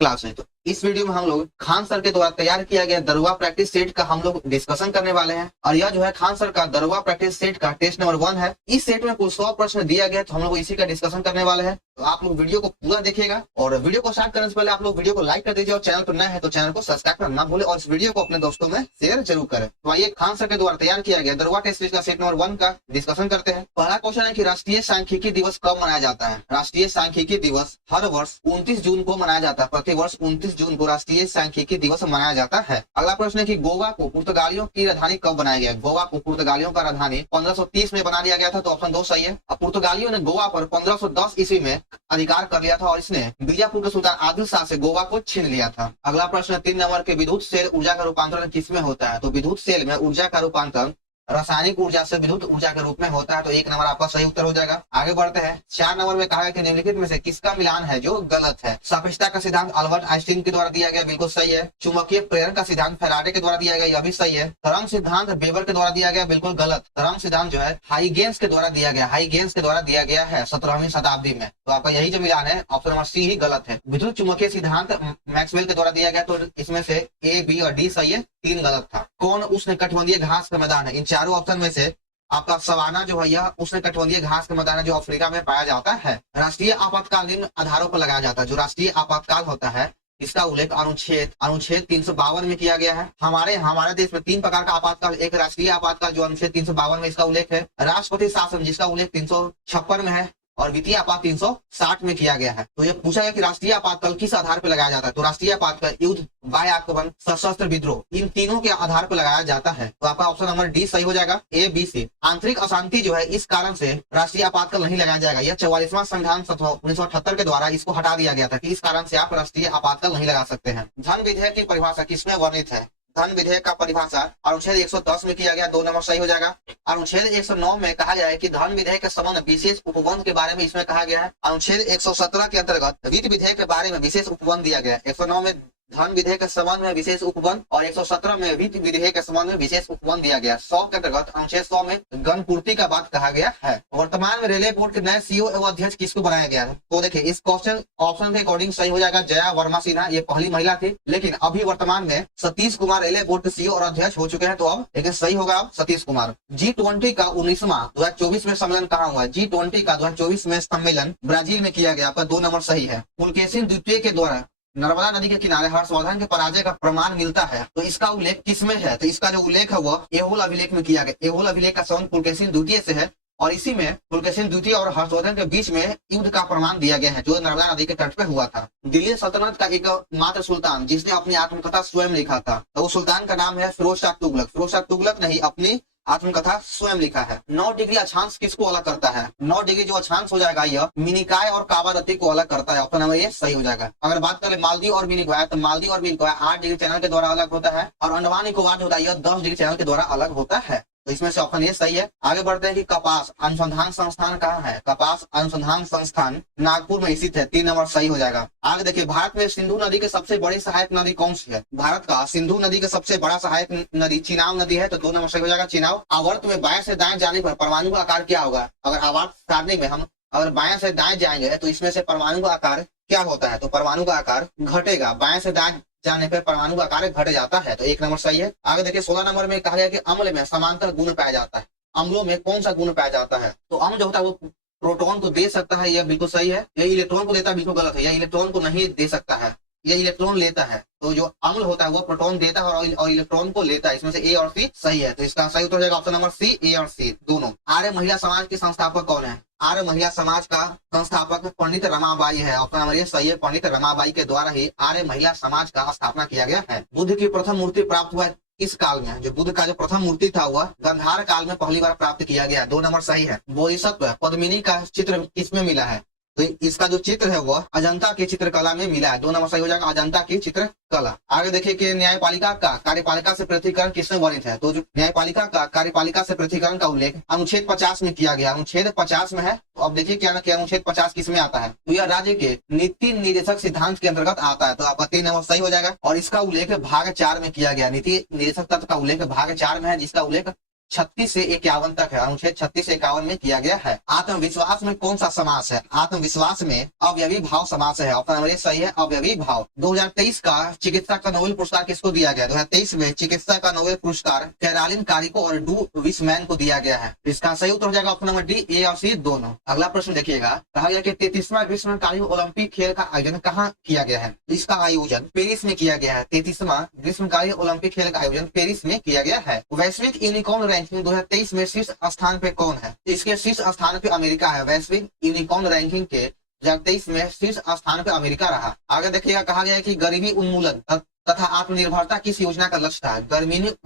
Class है। तो इस वीडियो में हम लोग खान सर के द्वारा तैयार किया गया दरवा प्रैक्टिस सेट का हम लोग डिस्कशन करने वाले हैं। और यह जो है खान सर का दरवा प्रैक्टिस सेट का टेस्ट नंबर 1 है। इस सेट में कुल 100 प्रश्न दिया गया, तो हम लोग इसी का डिस्कशन करने वाले हैं। तो आप लोग वीडियो को पूरा देखिएगा और वीडियो को स्टार्ट करने से पहले आप लोग वीडियो को लाइक कर दीजिए और चैनल पर नए हैं तो चैनल को सब्सक्राइब करना ना भूले और इस वीडियो को अपने दोस्तों में शेयर जरूर करें। तो आइए खान सर के द्वारा तैयार किया गया दरवा टेस्ट सीरीज का सेट नंबर 1 का डिस्कशन करते हैं। पहला क्वेश्चन है कि राष्ट्रीय सांख्यिकी दिवस कब मनाया जाता है। राष्ट्रीय सांख्यिकी दिवस हर वर्ष 29 जून को मनाया जाता है। प्रति वर्ष 29 जून को राष्ट्रीय सांख्यिकी दिवस मनाया जाता है। अगला प्रश्न है कि गोवा को पुर्तगालियों की राजधानी कब बनाया गया। गोवा को पुर्तगालियों का राजधानी 1530 में बना दिया गया था। तो ऑप्शन 2 सही है। अब पुर्तगालियों ने गोवा पर 1510 ईस्वी में अधिकार कर लिया था और इसने बीजापुर के सुल्तान आदिल शाह से गोवा को छीन लिया था। अगला प्रश्न 3 नंबर के विद्युत सेल ऊर्जा का रूपांतरण किसमें होता है। तो विद्युत सेल में ऊर्जा का रूपांतरण रासायनिक ऊर्जा से विद्युत ऊर्जा के रूप में होता है। तो 1 नंबर आपका सही उत्तर हो जाएगा। आगे बढ़ते हैं। 4 नंबर में कहा है कि निम्नलिखित में से किसका मिलान है जो गलत है। सापेक्षता का सिद्धांत अल्बर्ट आइंस्टीन के द्वारा दिया गया, बिल्कुल सही है। चुंबकीय प्रेरण का सिद्धांत फैराडे के द्वारा दिया गया, यह भी सही है। तरंग सिद्धांत वेबर के द्वारा दिया गया, बिल्कुल गलत। तरंग सिद्धांत जो है हाइगेंस के द्वारा दिया गया, हाइगेंस के द्वारा दिया गया है 17वीं शताब्दी में। तो आपका यही जो मिलान है ऑप्शन नंबर सी ही गलत है। विद्युत चुंबकीय सिद्धांत मैक्सवेल के द्वारा दिया गया, तो इसमें से ए, बी और डी सही है, 3 गलत था। कौन उष्णकटिबंधीय घास का मैदान है। इन चारों ऑप्शन में से आपका सवाना जो है यह उष्णकटिबंधीय घास का मैदान है जो अफ्रीका में पाया जाता है। राष्ट्रीय आपातकाल निम्न आधारों पर लगाया जाता है। जो राष्ट्रीय आपातकाल होता है इसका उल्लेख अनुच्छेद 352 में किया गया है। हमारे देश में 3 प्रकार का आपातकाल, एक राष्ट्रीय आपातकाल जो अनुच्छेद 352 में इसका उल्लेख है, राष्ट्रपति शासन जिसका उल्लेख 356 में है और वित्तीय आपात 360 में किया गया है। तो ये पूछा गया कि राष्ट्रीय आपातकाल किस आधार पर लगाया जाता है। तो राष्ट्रीय आपातकाल युद्ध, बाह्य आक्रमण, सशस्त्र विद्रोह, इन तीनों के आधार पर लगाया जाता है। तो आपका ऑप्शन नंबर डी सही हो जाएगा, ए, बी, सी। आंतरिक अशांति जो है इस कारण से राष्ट्रीय आपातकाल नहीं लगाया जाएगा। यह 44वां संविधान 1978 के द्वारा इसको हटा दिया गया था कि इस कारण से आप राष्ट्रीय आपातकाल नहीं लगा सकते हैं। धन विधेयक की परिभाषा किसमें वर्णित है। धन विधेयक का परिभाषा अनुच्छेद 110 में किया गया, 2 नंबर सही हो जाएगा। अनुच्छेद 109 में कहा गया है कि धन विधेयक के संबंध विशेष उपबंध के बारे में इसमें कहा गया है। अनुच्छेद 117 के अंतर्गत वित्त विधेयक के बारे में विशेष उपबंध दिया गया है। 109 में धन विधेयक के संबंध में विशेष उपबंध और 117 में वित्त विधेयक के संबंध में विशेष उपबंध दिया गया। 100 के अंतर्गत अनुच्छेद 100 में गणपूर्ति का बात कहा गया है। वर्तमान में रेलवे बोर्ड के नए सीईओ एवं अध्यक्ष किसको बनाया गया है। तो देखिए इस क्वेश्चन ऑप्शन के अकॉर्डिंग सही हो जाएगा जया वर्मा सिन्हा, ये पहली महिला थी, लेकिन अभी वर्तमान में सतीश कुमार रेलवे बोर्ड के सीईओ और अध्यक्ष हो चुके हैं। तो अब लेकिन सही होगा अब सतीश कुमार। G20 का 19वां 2024 में सम्मेलन कहाँ हुआ है। G20 का 2024 में सम्मेलन ब्राजील में किया गया, आपका 2 नंबर सही है। पुलकेशिन द्वितीय के द्वारा नर्मदा नदी के किनारे हर्षवर्धन के पराजय का प्रमाण मिलता है, तो इसका उल्लेख किसमें है। तो इसका जो उल्लेख है वह एहोल अभिलेख में किया गया। एहोल अभिलेख का संबंध पुलकेशिन द्वितीय से है और इसी में पुलकेशिन द्वितीय और हर्षवर्धन के बीच में युद्ध का प्रमाण दिया गया है जो नर्मदा नदी के तट पे हुआ था। दिल्ली सल्तनत का एक मात्र सुल्तान जिसने अपनी आत्मकथा स्वयं लिखा था, तो उस सुल्तान का नाम है फिरोज शाह तुगलक। फिरोज शाह तुगलक ने ही अपनी आत्मकथा स्वयं लिखा है। 9 डिग्री अक्षांश किसको अलग करता है। 9 डिग्री जो अक्षांश हो जाएगा यह मिनिकॉय और काबादती को अलग करता है। ऑप्शन नंबर ये सही हो जाएगा। अगर बात करें मालदीव और मिनिकॉय, तो मालदीव और मिनिकॉय 8 डिग्री चैनल के द्वारा अलग होता है और अंडमान निकोबार जो होता है यह 10 डिग्री चैनल के द्वारा अलग होता है। तो इसमें से ऑप्शन ये सही है। आगे बढ़ते हैं कि कपास अनुसंधान संस्थान कहाँ है। कपास अनुसंधान संस्थान नागपुर में स्थित है, 3 नंबर सही हो जाएगा। आगे देखिए भारत में सिंधु नदी के सबसे बड़ी सहायक नदी कौन सी है। भारत का सिंधु नदी का सबसे बड़ा सहायक नदी चिनाब नदी है, तो 2 नंबर सही हो जाएगा चिनाब। आवर्त में बाएं से दाएं जाने पर परमाणु का आकार क्या होगा। अगर आवर्त सारणी में हम अगर बाएं से दाएं जाएंगे तो इसमें से परमाणु का आकार क्या होता है। तो परमाणु का आकार घटेगा, बाएं से दाएं जाने पर परमाणु का आकार घट जाता है, तो 1 नंबर सही है। आगे देखिए 16 नंबर में कहा गया कि अम्ल में समांतर गुण पाया जाता है। अम्लों में कौन सा गुण पाया जाता है। तो अम्ल जो होता है वो प्रोटॉन को दे सकता है, यह बिल्कुल सही है। यह इलेक्ट्रॉन को देता है, बिल्कुल गलत है। यह इलेक्ट्रॉन को नहीं दे सकता है, यह इलेक्ट्रॉन लेता है। तो जो अम्ल होता है वो प्रोटॉन देता है और इलेक्ट्रॉन को लेता है। इसमें से ए और सी सही है, तो इसका सही उत्तर हो जाएगा ऑप्शन नंबर सी, ए और सी दोनों। आर्य महिला समाज की संस्थापक कौन है। आर्य महिला समाज का संस्थापक पंडित रमाबाई है। ऑप्शन नंबर ये सही है, पंडित रमाबाई के द्वारा ही आर्य महिला समाज का स्थापना किया गया है। बुद्ध की प्रथम मूर्ति प्राप्त हुआ इस काल में। जो बुद्ध का जो प्रथम मूर्ति था वह गंधार काल में पहली बार प्राप्त किया गया, 2 नंबर सही है। बोधिसत्व पद्मिनी का चित्र किसमें मिला है। तो इसका जो चित्र है वह अजंता की चित्रकला में मिला है, 2 नंबर सही हो जाएगा, अजंता की चित्रकला। आगे देखिए कि न्यायपालिका का कार्यपालिका से पृथकीकरण किसमें वर्णित है। तो जो न्यायपालिका का कार्यपालिका से पृथकीकरण का उल्लेख अनुच्छेद 50 में किया गया, अनुच्छेद 50 में है। तो अब देखिए क्या अनुच्छेद 50 किसमें आता है। तो यह राज्य के नीति निर्देशक सिद्धांत के अंतर्गत आता है, तो आपका 3 नंबर सही हो जाएगा। और इसका उल्लेख भाग 4 में किया गया, नीति निर्देशक तत्व का उल्लेख भाग 4 में है जिसका उल्लेख 36 से 51 तक है, अनुच्छेद 36 से 51 में किया गया है। आत्मविश्वास में कौन सा समास है? आत्मविश्वास में अवयवी भाव समास है। ऑप्शन नंबर ए सही है, अवयवी भाव। 2023 का चिकित्सा का नोबेल पुरस्कार किसको दिया गया? 2023 में चिकित्सा का नोबेल पुरस्कार कैरोलिन कारिको और डू विसमैन को दिया गया है। इसका सही उत्तर हो जाएगा ऑप्शन नंबर डी, ए और सी दोनों। अगला प्रश्न देखिएगा, कहा गया कि 33वां ग्रीष्मकालीन ओलंपिक खेल का आयोजन कहाँ किया गया है? इसका आयोजन पेरिस में किया गया है। 33वां ग्रीष्मकालीन ओलंपिक खेल का आयोजन पेरिस में किया गया है। वैश्विक यूनिकॉर्न रैंकिंग 2023 में शीर्ष स्थान पे कौन है? इसके शीर्ष स्थान पे अमेरिका है। वैश्विक यूनिकॉर्न रैंकिंग के 2023 में शीर्ष स्थान पे अमेरिका रहा। आगे देखिएगा, कहा गया है कि गरीबी उन्मूलन तथा आत्मनिर्भरता किस योजना का लक्ष्य था?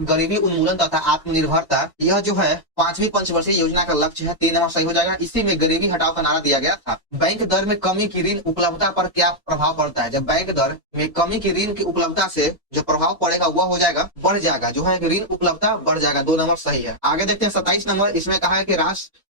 गरीबी उन्मूलन तथा आत्मनिर्भरता यह जो है 5वीं पंचवर्षीय योजना का लक्ष्य है। 3 नंबर सही हो जाएगा। इसी में गरीबी हटाओ का नारा दिया गया था। बैंक दर में कमी की ऋण उपलब्धता पर क्या प्रभाव पड़ता है? जब बैंक दर में कमी की ऋण की उपलब्धता से जो प्रभाव पड़ेगा वह हो जाएगा बढ़ जाएगा, जो है ऋण उपलब्धता बढ़ जाएगा। 2 नंबर सही है। आगे देखते हैं 27 नंबर। इसमें कहा है कि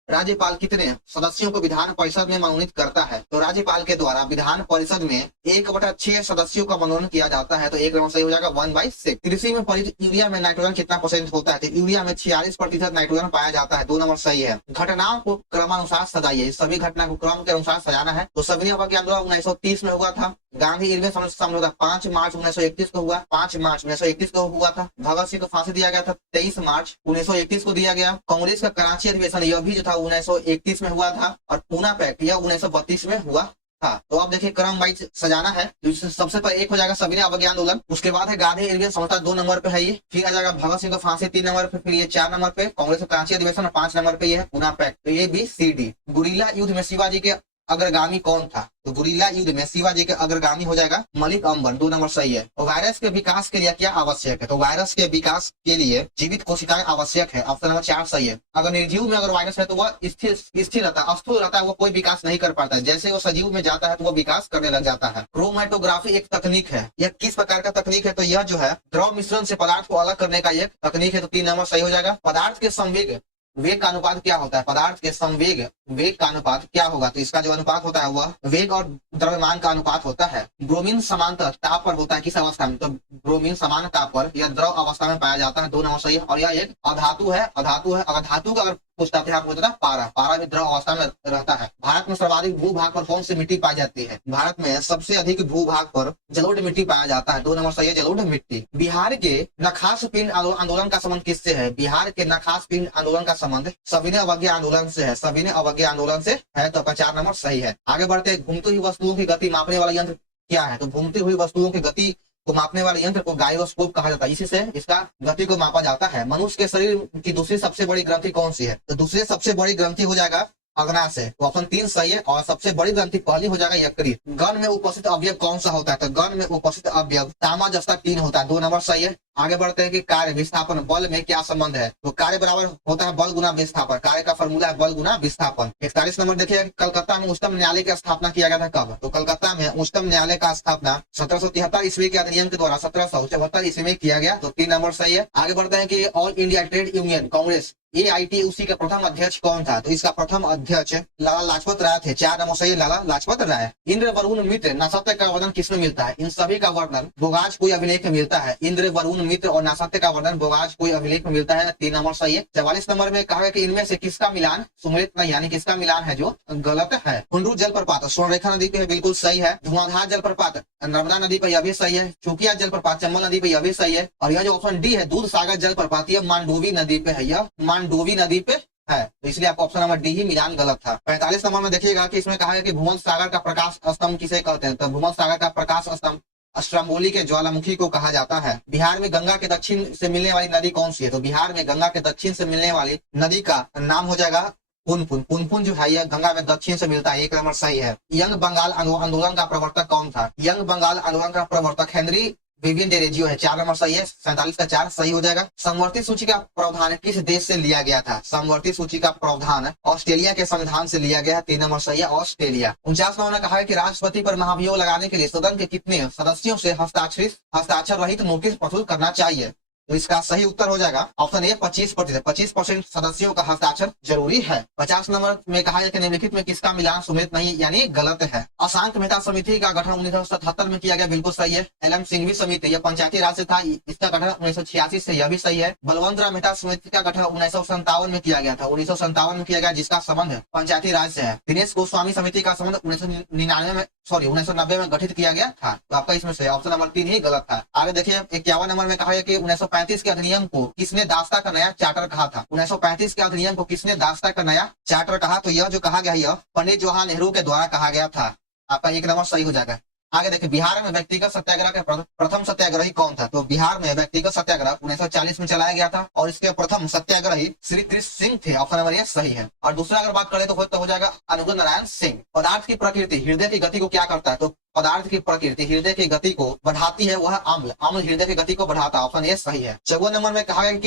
राज्यपाल कितने सदस्यों को विधान परिषद में मनोनीत करता है? तो राज्यपाल के द्वारा विधान परिषद में 1/6 सदस्यों का मनोनयन किया जाता है। तो 1 नंबर सही हो जाएगा, 1/6। कृषि में प्रयुक्त यूरिया में नाइट्रोजन कितना % होता है? तो यूरिया में 46% नाइट्रोजन पाया जाता है। 2 नंबर सही है। घटनाओं को क्रमानुसार सजाइए। सभी घटना को क्रम के अनुसार सजाना है। तो सविनय अवज्ञा आंदोलन 1930 में हुआ था। गांधी इरविन समझौता 5 मार्च 1931 को हुआ। 5 मार्च 1931 को हुआ था। भगत सिंह को फांसी दिया गया था 23 मार्च 1931 को दिया गया। कांग्रेस का कराची अधिवेशन यह भी जो था 1931 में हुआ था। और पूना पैक्ट यह 1932 में हुआ था। तो अब देखिए क्रम वाइज सजाना है। तो सबसे पहले एक हो जाएगा सविनय अवज्ञा आंदोलन, उसके बाद है गांधी इरविन समझौता 2 नंबर पे है ये। फिर आ जाएगा भगत सिंह को फांसी 3 नंबर पे, फिर ये 4 नंबर पे कांग्रेस का कराची अधिवेशन, 5 नंबर पे ये है पूना पैक्ट। तो ये भी सी डी। गुरिल्ला युद्ध में शिवाजी के अग्रगामी कौन था? तो गुरिल्ला युद्ध में शिवाजी के अग्रगामी हो जाएगा मलिक अंबर। 2 नंबर सही है। तो वायरस के विकास के लिए क्या आवश्यक है? तो वायरस के विकास के लिए जीवित कोशिकाएं आवश्यक है। ऑप्शन नंबर 4 सही है। अगर निर्जीव में अगर वायरस है तो वह स्थिर रहता है, अस्थूल रहता है, वो कोई विकास नहीं कर पाता है। जैसे वो सजीव में जाता है तो वो विकास करने लग जाता है। क्रोमैटोग्राफी एक तकनीक है। यह किस प्रकार का तकनीक है? तो यह जो है द्रव मिश्रण से पदार्थ को अलग करने का एक तकनीक है। तो 3 नंबर सही हो जाएगा। पदार्थ के संवेग वेग का अनुपात क्या होता है? पदार्थ के संवेग वेग का अनुपात क्या होगा? तो इसका जो अनुपात होता है वह वेग और द्रव्यमान का अनुपात होता है। ब्रोमीन समांतर ताप पर होता है किस अवस्था में? तो ब्रोमीन समान ताप पर यह द्रव अवस्था में पाया जाता है। 2 नंबर सही है। और यह एक अधातु है। अधातु है। अगर धातु का अगर पूछता है आपको होता है पारा। पारा भी द्रव अवस्था में रहता है। भारत में सर्वाधिक भूभाग पर कौन सी मिट्टी पाई जाती है? भारत में सबसे अधिक भूभाग पर जलोढ़ मिट्टी पाया जाता है। 2 नंबर सही है, जलोढ़ मिट्टी। बिहार के नखास पिंड आंदोलन का संबंध किससे है? बिहार के नखास पिंड आंदोलन का संबंध सविनय अवज्ञा आंदोलन से है। सविनय अवज्ञा आंदोलन से है। तो 4 नंबर सही है। आगे बढ़ते हैं। घूमती हुई वस्तुओं की गति मापने वाला यंत्र क्या है? तो घूमती हुई वस्तुओं की गति को मापने वाले यंत्र को गायरोस्कोप कहा जाता है। इसी से इसका गति को मापा जाता है। मनुष्य के शरीर की दूसरी सबसे बड़ी ग्रंथि कौन सी है? तो दूसरी सबसे बड़ी ग्रंथि हो जाएगा अग्नाशय। तो ऑप्शन 3 सही है। और सबसे बड़ी ग्रंथि पहली हो जाएगा यकृत। गण में उपस्थित अवयव कौन सा होता है? तो गण में उपस्थित अवयव तामा जस्ता 3 होता है। 2 नंबर सही है। आगे बढ़ते हैं कि कार्य विस्थापन बल में क्या संबंध है? तो कार्य बराबर होता है बल गुना विस्थापन। कार्य का फॉर्मूला है बल गुना विस्थापन। 41 नंबर देखिए, कलकत्ता में उच्चतम न्यायालय की स्थापना किया गया था कब? तो कलकत्ता में उच्चतम न्यायालय का स्थापना 1773 ईस्वी के अधिनियम के द्वारा 1774 ईस्वी में किया गया। तो 3 नंबर सही है। आगे बढ़ते हैं कि all India trade union Congress AITUC का प्रथम अध्यक्ष कौन था? तो इसका प्रथम अध्यक्ष लाला लाजपत राय थे। 4 नंबर सही है, लाला लाजपत राय। इंद्र वरुण मित्र नासत्य का वर्णन किसमें मिलता है? इन सभी का वर्णन बोगाज कोई अभिलेख में मिलता है। इंद्र वरुण मित्र और नासत्य का वर्णन बोगाज कोई अभिलेख में मिलता है। 3 नंबर सही है। 44 नंबर में कहा है कि इनमें से किसका मिलान सुमेलित नहीं, यानी किसका मिलान है जो गलत है? हुंडरू जलप्रपात स्वर्णरेखा नदी पे बिल्कुल सही है। धुआंधार जलप्रपात नर्मदा नदी पर यह भी सही है। चुकिया जलप्रपात चंबल नदी पे यह भी सही है। और यह जो ऑप्शन डी है दूध सागर जलप्रपात यह मांडोवी नदी पे है। यह मांडोवी नदी पे है। तो इसलिए आपको ऑप्शन नंबर डी ही मिलान गलत था। 45 नंबर में देखिएगा कि इसमें कहा है कि भूमध्य सागर का प्रकाश स्तंभ किसे कहते हैं? तो भूमध्य सागर का प्रकाश स्तंभ स्ट्रम्बोली के ज्वालामुखी को कहा जाता है। बिहार में गंगा के दक्षिण से मिलने वाली नदी कौन सी है? तो बिहार में गंगा के दक्षिण से मिलने वाली नदी का नाम हो जाएगा पुनपुन। पुनपुन जो है यह गंगा में दक्षिण से मिलता है। 1 नंबर सही है। यंग बंगाल आंदोलन का प्रवर्तक कौन था? यंग बंगाल आंदोलन का प्रवर्तक हेनरी विवियन डेरेजियो है। 4 नंबर सही है। 47 का 4 सही हो जाएगा। समवर्ती सूची का प्रावधान किस देश से लिया गया था? समवर्ती सूची का प्रावधान ऑस्ट्रेलिया के संविधान से लिया गया है। 3 नंबर सही है, ऑस्ट्रेलिया। 49 नंबर ने कहा है कि राष्ट्रपति पर महाभियोग लगाने के लिए सदन के कितने सदस्यों से हस्ताक्षर रहित नोटिस प्रस्तुत करना चाहिए? तो इसका सही उत्तर हो जाएगा ऑप्शन ए 25%। 25% सदस्यों का हस्ताक्षर जरूरी है। 50 नंबर में कहा गया कि निम्नलिखित में किसका मिलान सुमेलित नहीं, यानी गलत है। अशांत मेहता समिति का गठन 1977 में किया गया, बिल्कुल सही है। एल.एम. सिंघवी समिति यह पंचायती राज से था, इसका गठन 1986 से, यह भी सही है। बलवंत राम मेहता समिति का गठन 1957 में किया गया था, 1957 में किया गया, जिसका संबंध पंचायती राज से है। दिनेश गोस्वामी समिति का संबंध 1999 में 1990 में गठित किया गया था। तो आपका इसमें से ऑप्शन नंबर 3 ही गलत था। आगे देखिए 51 नंबर में कहा गया कि 1935 के अधिनियम को किसने दास्ता का नया चार्टर कहा था। 1935 के अधिनियम को किसने दास्ता का नया चार्टर कहा, तो यह जो कहा गया यह पंडित जवाहरलाल नेहरू के द्वारा कहा गया था। आपका 1 नंबर सही हो जाएगा। आगे देखिए बिहार में व्यक्तिगत सत्याग्रह के प्रथम सत्याग्रही कौन था। तो बिहार में व्यक्तिगत सत्याग्रह 1940 में चलाया गया था और इसके प्रथम सत्याग्रही श्री कृष्ण सिंह थे। ऑप्शन नंबर ये सही है। और दूसरा अगर बात करें तो हो जाएगा अनुग्रह नारायण सिंह। पदार्थ की प्रकृति हृदय की गति को क्या करता है। तो पदार्थ की प्रकृति हृदय की गति को बढ़ाती है, वह अम्ल। अम्ल हृदय की गति को बढ़ाता है। ऑप्शन ये सही है। 54 नंबर में कहा गया कि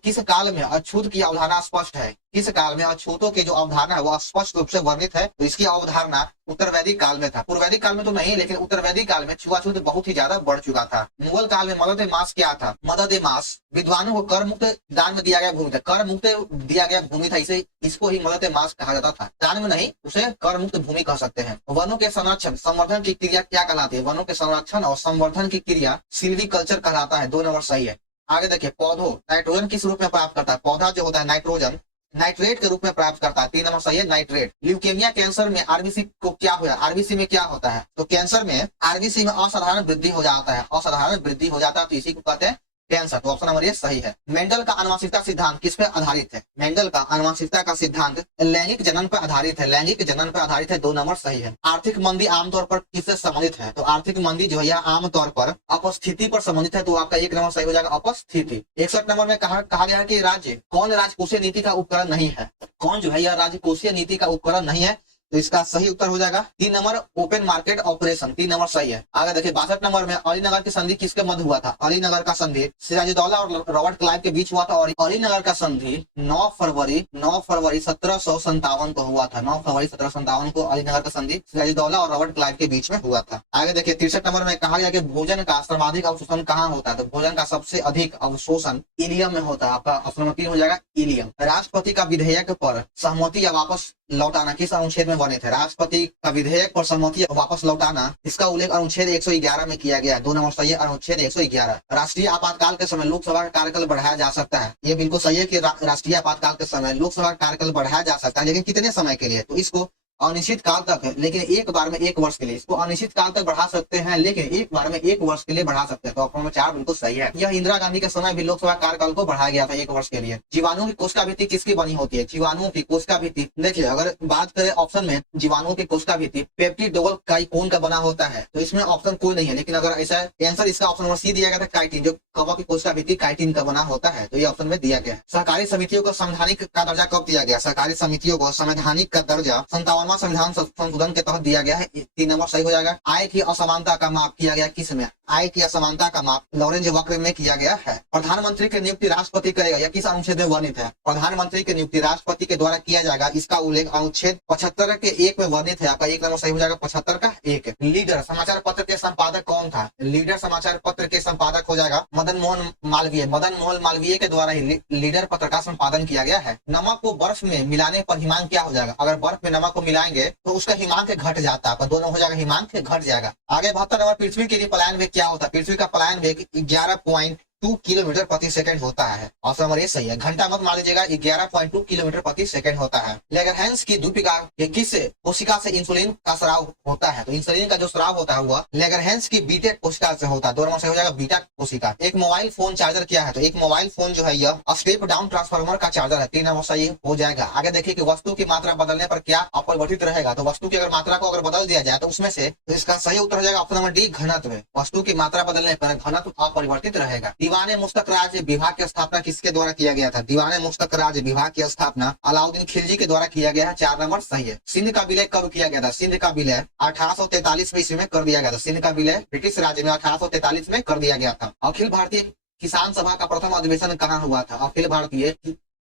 किस काल में अछूत की अवधारणा स्पष्ट है। किस काल में अछूतों की जो अवधारणा है वह स्पष्ट रूप से वर्णित है। तो इसकी अवधारणा उत्तर वैदिक काल में था। पूर्व वैदिक काल में तो नहीं, लेकिन उत्तर वैदिक काल में छुआछूत बहुत ही ज्यादा बढ़ चुका था। मुगल काल में मदद ए मास क्या था। मदद ए मास विद्वानों को कर मुक्त दान में दिया गया भूमि था। कर मुक्त दिया गया भूमि था, इसे इसको ही मदद ए मास कहा जाता था। दान में नहीं, उसे कर मुक्त भूमि कह सकते हैं। वनों के संरक्षण संवर्धन की क्रिया क्या कहलाती है। वनों के संरक्षण और संवर्धन की क्रिया सिल्वीकल्चर कहलाता है। 2 नंबर सही है। आगे देखिए पौधों नाइट्रोजन किस रूप में प्राप्त करता है। पौधा जो होता है नाइट्रोजन नाइट्रेट के रूप में प्राप्त करता है। 3 नंबर सही है, नाइट्रेट। ल्यूकेमिया कैंसर में आरबीसी को क्या होता है। आरबीसी में क्या होता है। तो कैंसर में आरबीसी में असाधारण वृद्धि हो जाता है। असाधारण वृद्धि हो जाता है, तो इसी को कहते हैं कैंसर। तो ऑप्शन नंबर ये सही है। मेंडल का आनुवंशिकता सिद्धांत किस पे आधारित है। मेंडल का आनुवंशिकता का सिद्धांत लैंगिक जनन पर आधारित है। लैंगिक जनन पर आधारित है। 2 नंबर सही है। आर्थिक मंदी आमतौर पर किससे संबंधित है। तो आर्थिक मंदी जो है यह आमतौर पर अपस्थिति पर संबंधित है। तो आपका 1 नंबर सही हो जाएगा, अपस्थिति। 61 नंबर में कहा गया है कि राज्य कौन राजकोषीय नीति का उपकरण नहीं है। कौन जो है यह राजकोषीय नीति का उपकरण नहीं है। तो इसका सही उत्तर हो जाएगा 3 number open market operation. 3 number सही है। आगे देखिए 62 नंबर में अलीनगर की संधि किसके मध्य हुआ था। अलीनगर का संधि सिराजुद्दौला और रॉबर्ट क्लाइव के बीच हुआ था। और अलीनगर का संधि 9 फरवरी 1757 को हुआ था। 9 फरवरी 1757 को अलीनगर का संधि सिराजुद्दौला और रॉबर्ट क्लाइव के बीच में हुआ था। आगे देखिए 63 नंबर में कहा गया कि भोजन का सर्वाधिक अवशोषण कहाँ होता है। तो भोजन का सबसे अधिक अवशोषण इलियम में होता है। आपका ऑप्शन नंबर 3 हो जाएगा, इलियम। राष्ट्रपति का विधेयक पर सहमति या वापस लौटाना किस अनुच्छेद में वर्णित है। राष्ट्रपति का विधेयक पर सहमति वापस लौटाना इसका उल्लेख अनुच्छेद 111 में किया गया है। 2 नंबर सही है, अनुच्छेद 111। राष्ट्रीय आपातकाल के समय लोकसभा का कार्यकाल बढ़ाया जा सकता है। ये बिल्कुल सही है कि राष्ट्रीय आपातकाल के समय लोकसभा का कार्यकाल बढ़ाया जा सकता है, लेकिन कितने समय के लिए। तो इसको अनिश्चित काल तक है, लेकिन एक बार में 1 वर्ष के लिए। इसको अनिश्चित काल तक बढ़ा सकते हैं, लेकिन एक बार में 1 वर्ष के लिए बढ़ा सकते हैं। तो ऑप्शन नंबर 4 बिल्कुल सही है। यह इंदिरा गांधी के समय भी लोकसभा कार्यकाल को बढ़ाया गया था 1 वर्ष के लिए। जीवाणुओं की कोशिका भित्ति किसकी बनी होती है। जीवाणुओं की कोशिका भित्ति देखिए, अगर बात करें ऑप्शन में जीवाणुओं की कोशिका भित्ति पेप्टिडोल काइकोन का बना होता है। तो इसमें ऑप्शन कोई नहीं है, लेकिन अगर ऐसा आंसर इसका ऑप्शन नंबर सी दिया गया था, काइटिन। जो कवक की कोशिका भित्ति काइटिन का बना होता है। तो ये ऑप्शन में दिया गया है। सहकारी समितियों को संवैधानिक का दर्जा कब दिया गया। सहकारी समितियों को संवैधानिक का दर्जा 57वां संविधान संशोधन के तहत दिया गया है। 3 नंबर सही हो जाएगा। आय की असमानता का माप किया गया किसमें। आय की असमानता का माप लॉरेंज वक्र में किया गया है। प्रधानमंत्री की नियुक्ति राष्ट्रपति करेगा, यह किस अनुच्छेद में वर्णित है। प्रधानमंत्री की नियुक्ति राष्ट्रपति के द्वारा किया जाएगा, इसका उल्लेख अनुच्छेद 75 के 1 में वर्णित है। आपका 1 नंबर सही हो जाएगा, 75 का 1। लीडर समाचार पत्र के संपादक कौन था। लीडर समाचार पत्र के संपादक हो जाएगा मदन मोहन मालवीय। मदन मोहन मालवीय के द्वारा ही लीडर पत्र का संपादन किया गया है। नमक को बर्फ में मिलाने पर हिमांक क्या हो जाएगा। अगर बर्फ में नमक को मिलाएंगे तो उसका हिमांक घट जाता है। दोनों हो जाएगा, हिमांक घट जाएगा। आगे 72 नंबर पृथ्वी के लिए पलायन वेग क्या होता है। पृथ्वी का पलायन वेग 11.2 किलोमीटर प्रति सेकंड होता है। ऑप्शन नंबर ये सही है। घंटा मत मान लीजिएगा, 11.2 किलोमीटर प्रति सेकंड होता है। लेगरहैंस की द्वीपिका किस कोशिका से इंसुलिन का स्राव होता है। तो इंसुलिन का जो स्राव होता है वह लेगरहैंस की बीटा कोशिका से होता है। 2 नंबर सही हो जाएगा, बीटा कोशिका। एक मोबाइल फोन चार्जर क्या है। तो एक मोबाइल फोन जो है यह स्टेप डाउन ट्रांसफार्मर का चार्जर है। 3 नंबर सही हो जाएगा। आगे देखिए कि वस्तु की मात्रा बदलने पर क्या अपरिवर्तित रहेगा। तो वस्तु की अगर मात्रा को अगर बदल दिया जाए तो उसमें से तो इसका सही उत्तर हो जाएगा ऑप्शन नंबर डी, घनत्व। वस्तु की मात्रा बदलने पर घनत्व अपरिवर्तित रहेगा। दीवाने मुश्तक राज्य विभाग की स्थापना किसके द्वारा किया गया था। दीवाने मुश्तक राज्य विभाग की स्थापना अलाउद्दीन खिलजी के द्वारा किया गया है। 4 नंबर सही है। सिंध का विलय कब किया गया था। सिंध का विलय 1843 ईस्वी में कर दिया गया था। सिंध का विलय ब्रिटिश राज्य में 1843 में कर दिया गया था। अखिल भारतीय किसान सभा का प्रथम अधिवेशन कहाँ हुआ था। अखिल भारतीय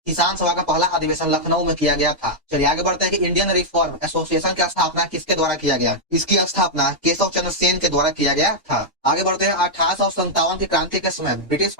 किसान सभा का पहला अधिवेशन लखनऊ में किया गया था। चलिए आगे बढ़ते हैं कि इंडियन रिफॉर्म एसोसिएशन की स्थापना किसके द्वारा किया गया। इसकी स्थापना केशव चंद्र सेन के द्वारा किया गया था। आगे बढ़ते हैं 1857 की क्रांति के समय ब्रिटिश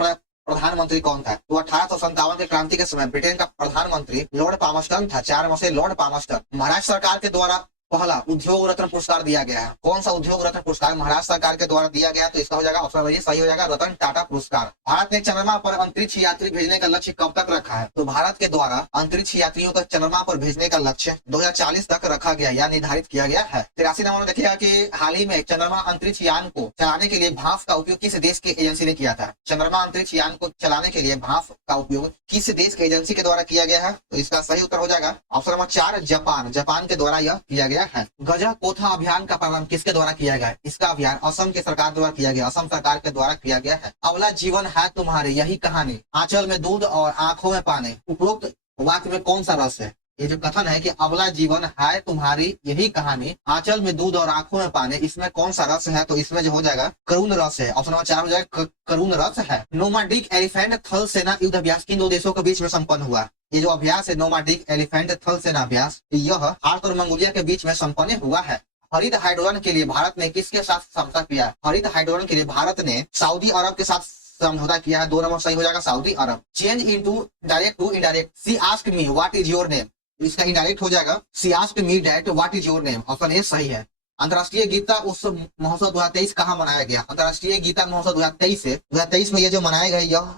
प्रधानमंत्री कौन था? तो 1857 के क्रांति के समय ब्रिटेन का प्रधानमंत्री लॉर्ड पामस्टन था। 4 में से लॉर्ड पामस्टन। महाराष्ट्र सरकार के द्वारा पहला उद्योग रत्न पुरस्कार दिया गया है। कौन सा उद्योग रत्न पुरस्कार महाराष्ट्र सरकार के द्वारा दिया गया? तो इसका हो जाएगा ऑप्शन बी सही हो जाएगा रतन टाटा पुरस्कार। भारत ने चंद्रमा पर अंतरिक्ष यात्री भेजने का लक्ष्य कब तक रखा है? तो भारत के द्वारा अंतरिक्ष यात्रियों को चंद्रमा पर भेजने का लक्ष्य 2040 तक रखा गया या निर्धारित किया गया है। 83 नंबर में देखिएगा कि हाल ही में चंद्रमा अंतरिक्ष यान को चलाने के लिए भांस का उपयोग किस देश की एजेंसी ने किया था? चंद्रमा अंतरिक्ष यान को चलाने के लिए भांस का उपयोग किस देश की एजेंसी के द्वारा किया गया है? तो इसका सही उत्तर हो जाएगा ऑप्शन नंबर 4 जापान। जापान के द्वारा यह किया गया है। गजा कोथा अभियान का प्रारंभ किसके द्वारा किया गया है? इसका अभियान असम के सरकार द्वारा किया गया, असम सरकार के द्वारा किया गया है। अवला जीवन है तुम्हारे यही कहानी, आंचल में दूध और आंखों में पानी, उपरोक्त वाक्य में कौन सा रस है? ये जो कथन है कि अवला जीवन है तुम्हारी यही कहानी, आंचल में दूध और आंखों में पानी, इसमें कौन सा रस है? तो इसमें जो हो जाएगा करुण रस है। ऑप्शन नंबर 4 हो जाएगा करुण रस है। नोमाडिक एलिफेंट थल सेना युद्ध अभ्यास किन दो देशों के बीच में संपन्न हुआ? ये जो अभ्यास है नोमाडिक एलिफेंट थल सेना अभ्यास, यह भारत और मंगोलिया के बीच में संपन्न हुआ है। हरित हाइड्रोजन के लिए भारत ने किसके साथ समझौता किया? हरित हाइड्रोजन के लिए भारत ने सऊदी अरब के साथ समझौता किया है। 2 नंबर सही हो जाएगा Saudi Arab. Change into direct to indirect, she asked me what is your name, इसका इनडायरेक्ट हो जाएगा she asked me that what is your name. Option A सही है। अंतर्राष्ट्रीय गीता उत्सव महोत्सव 2023 कहाँ मनाया गया? अंतर्राष्ट्रीय गीता महोत्सव 2023 में ये जो मनाया गया यह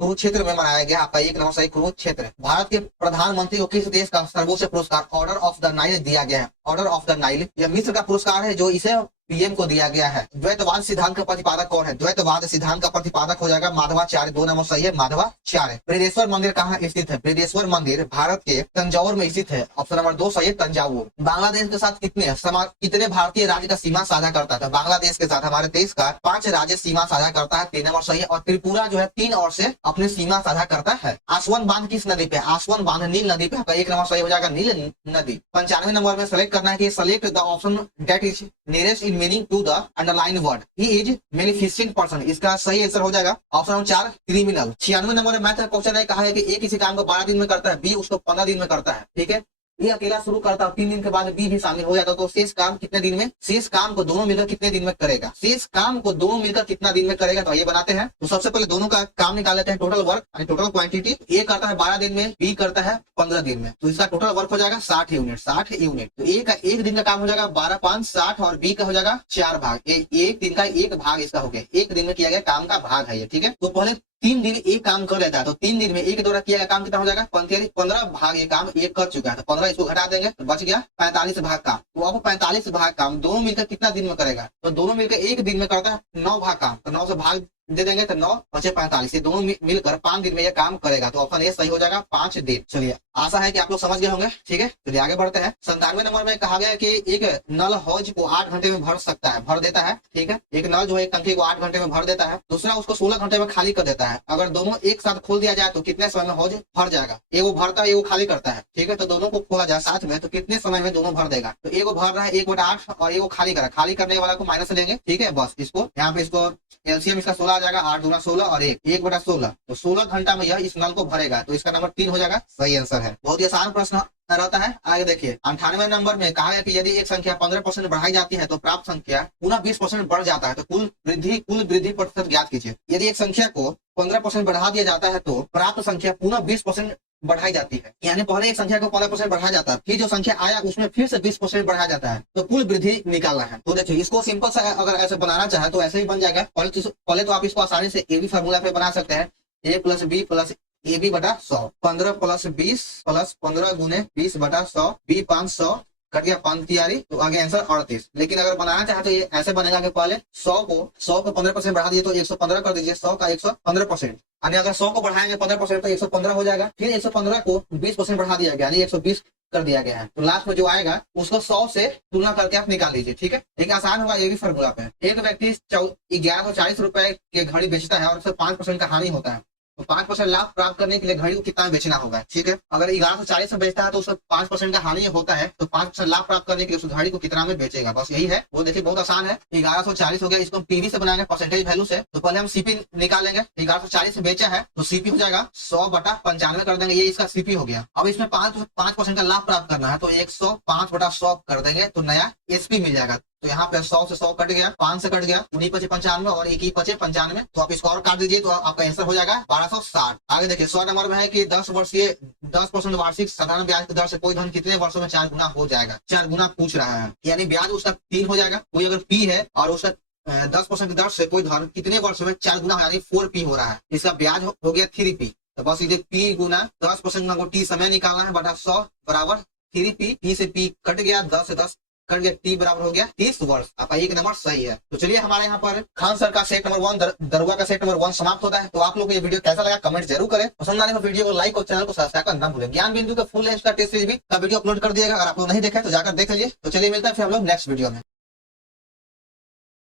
कुरुक्षेत्र में मनाया गया। आपका 1 नंबर सही कुरुक्षेत्र। भारत के प्रधानमंत्री को किस देश का सर्वोच्च पुरस्कार ऑर्डर ऑफ द नाइल दिया गया है? ऑर्डर ऑफ द नाइल यह मिस्र का पुरस्कार है जो इसे पीएम को दिया गया है। द्वैतवाद सिद्धांत का प्रतिपादक कौन है? द्वैतवाद सिद्धांत का प्रतिपादक हो जाएगा माधवाचार्य। 2 नंबर सही है माधवाचार्य। बृहदेश्वर मंदिर कहाँ स्थित है? बृहदेश्वर मंदिर भारत के तंजावुर में स्थित है। ऑप्शन नंबर 2 सही है तंजावुर। बांग्लादेश के साथ कितने भारतीय राज्य का सीमा साझा करता था? बांग्लादेश के साथ हमारे देश का 5 राज्य सीमा साझा करता है। 3 नंबर सही है। और त्रिपुरा जो है 3 ओर से अपनी सीमा साझा करता है। आसवन बांध किस नदी पे? आसवन बांध नील नदी पे। आपका 1 नंबर सही हो जाएगा नील नदी। 95 नंबर में सेलेक्ट करना है कि select the option that is nearest in meaning to the underline word. He is magnificent person, इसका सही आंसर हो जाएगा ऑप्शन नंबर 4 क्रिमिनल। 96 नंबर में मैथ का क्वेश्चन है, कहा है कि ए किसी काम को 12 दिन में करता है, बी उसको 15 दिन में करता है। ठीक है, ये अकेला शुरू करता है, 3 दिन के बाद बी भी शामिल हो जाता है, तो शेष काम कितने दिन में? शेष काम को दोनों मिलकर कितने दिन में करेगा? शेष काम को दोनों मिलकर कितना दिन में करेगा? तो ये बनाते हैं। तो सबसे पहले दोनों का काम निकाल लेते हैं, टोटल वर्क यानी टोटल क्वांटिटी। ए करता है 12 दिन में, बी करता है 15 दिन में, तो इसका टोटल वर्क हो जाएगा 60 यूनिट। 60 यूनिट। तो ए का 1 दिन का काम हो जाएगा 12 5 60 और बी का हो जाएगा 4 भाग। एक दिन का 1 भाग इसका हो गया, 1 दिन में किया गया काम का भाग है ये। ठीक है, तो पहले 3 दिन एक काम कर लेता है, तो 3 दिन में एक द्वारा किया गया काम कितना हो जाएगा? 15 भाग ये काम एक कर चुका है, तो 15 इसको घटा देंगे तो बच गया 45 भाग काम। तो अब 45 भाग काम दोनों मिलकर कितना दिन में करेगा? तो दोनों मिलकर 1 दिन में करता है 9 भाग काम, तो 9 से भाग दे देंगे तो 9 बचे 45, ये दोनों मिलकर 5 दिन में ये काम करेगा। तो ऑप्शन ए सही हो जाएगा 5 दिन। चलिए, आशा है कि आप लोग समझ गए होंगे। ठीक है, चलिए आगे बढ़ते हैं। 97 नंबर में कहा गया है कि एक नल हौज को 8 घंटे में भर सकता है, भर देता है। ठीक है, एक नल जो है एक टंकी को 8 घंटे में भर देता है, दूसरा उसको 16 घंटे में खाली कर देता है। अगर दोनों एक साथ खोल दिया जाए तो कितने समय में हौज भर जाएगा? एगो भरता है एगो खाली करता है। ठीक है, तो दोनों को खोला जाए साथ में तो कितने समय में दोनों भर देगा? तो एगो भर रहा है 1/8 और एगो खाली कर रहा है, खाली करने वाला को माइनस लेंगे। ठीक है, बस इसको यहाँ पे इसको एलसीएम इसका 16 आ जाएगा, 8 दूना 16 और 1/16, तो 16 घंटा में यह इस नल को भरेगा। तो इसका नंबर 3 हो जाएगा, सही आंसर है। बहुत ही आसान प्रश्न रहता है। आगे देखिए, 98 नंबर में कहा है कि यदि एक संख्या 15% बढ़ाई जाती है तो प्राप्त संख्या पुनः 20% बढ़ जाता है, तो कुल वृद्धि प्रतिशत ज्ञात कीजिए। यदि एक संख्या को 15% बढ़ा दिया जाता है तो प्राप्त संख्या पुनः 20% बढ़ाई जाती है, यानी पहले एक संख्या को 15% बढ़ाया जाता है, फिर जो संख्या आया उसमें फिर से 20% बढ़ाया जाता है, तो कुल वृद्धि निकालना है। तो देखिए, इसको सिंपल सा अगर ऐसे बनाना चाहे तो ऐसे ही बन जाएगा। पहले तो आप इसको आसानी से ए बी फॉर्मूला पे बना सकते हैं, a + b + AB बटा 100, 15 + 20 + 15 गुने 20 बटा 100, b 500 कट गया 5 तियारी, तो आगे आंसर 38। लेकिन अगर बनाना चाहे तो ये ऐसे बनेगा कि पहले 100 को 15% बढ़ा दिए तो 115 कर दीजिए, 100 का 115%, यानी अगर 100 को बढ़ाएंगे 15% तो 115 हो जाएगा। फिर 115 को 20% बढ़ा दिया गया, यानी 120 कर दिया गया है, तो लास्ट में जो आएगा उसको 100 से तुलना करके आप निकाल लीजिए। ठीक है, एक आसान होगा ये भी फॉर्मूला पे। एक व्यक्ति 1140 रुपए के घड़ी बेचता है और उससे 5% का हानि होता है, तो 5% लाभ प्राप्त करने के लिए घड़ी को कितना बेचना होगा? ठीक है, अगर 1140 में बेचता है तो उसको 5% का हानि होता है, तो 5% लाभ प्राप्त करने के लिए उस घड़ी को कितना में बेचेगा? बस यही है। वो देखिए बहुत आसान है। 1140 हो गया, इसको पीवी से बनाएंगे परसेंटेज वैल्यू से, तो पहले हम सीपी निकालेंगे। 1140 में बेचा है तो सीपी हो जाएगा 100/95 कर देंगे, ये इसका सीपी हो गया। अब इसमें 5% का लाभ प्राप्त करना है तो 105/100 कर देंगे, तो नया एसपी मिल जाएगा। तो यहाँ पे 100 से 100 कट गया, 5 से कट गया, 19 पचे 95 और 1 पचे 95। तो आप इसको और काट दीजिए तो आपका आंसर हो जाएगा 1260। आगे देखिए 100 नंबर में है कि 10% वार्षिक साधारण ब्याज की दर से कोई धन कितने वर्षों में 4 गुना हो जाएगा। 4 गुना पूछ रहा है, यानी ब्याज उसका 3 हो जाएगा। कोई अगर पी है और उसका 10% की दर से कोई धन कितने वर्षों में 4 गुना, यानी 4p हो रहा है। इसका ब्याज हो गया 3p। तो बस ये p गुना 10% को t समय निकालना है बटा 100 बराबर 3p। t से p कट गया, 10 से 10 कट गया, t बराबर हो गया 30 वर्ष। आपका एक नंबर सही है। तो चलिए हमारे यहाँ पर खान सर का सेट नंबर 1, दरुआ का सेट नंबर 1 समाप्त होता है। तो आप लोग को ये वीडियो कैसा लगा कमेंट जरूर करें। पसंद आने पर वीडियो को लाइक और चैनल को सब्सक्राइब करना भूलें। ज्ञान बिंदु का फुल लेंथ का टेस्ट सीरीज भी का वीडियो अपलोड कर दिएगा, अगर आप लोग नहीं देखे तो जाकर देख लीजिए। तो चलिए मिलता है फिर हम लोग नेक्स्ट वीडियो में।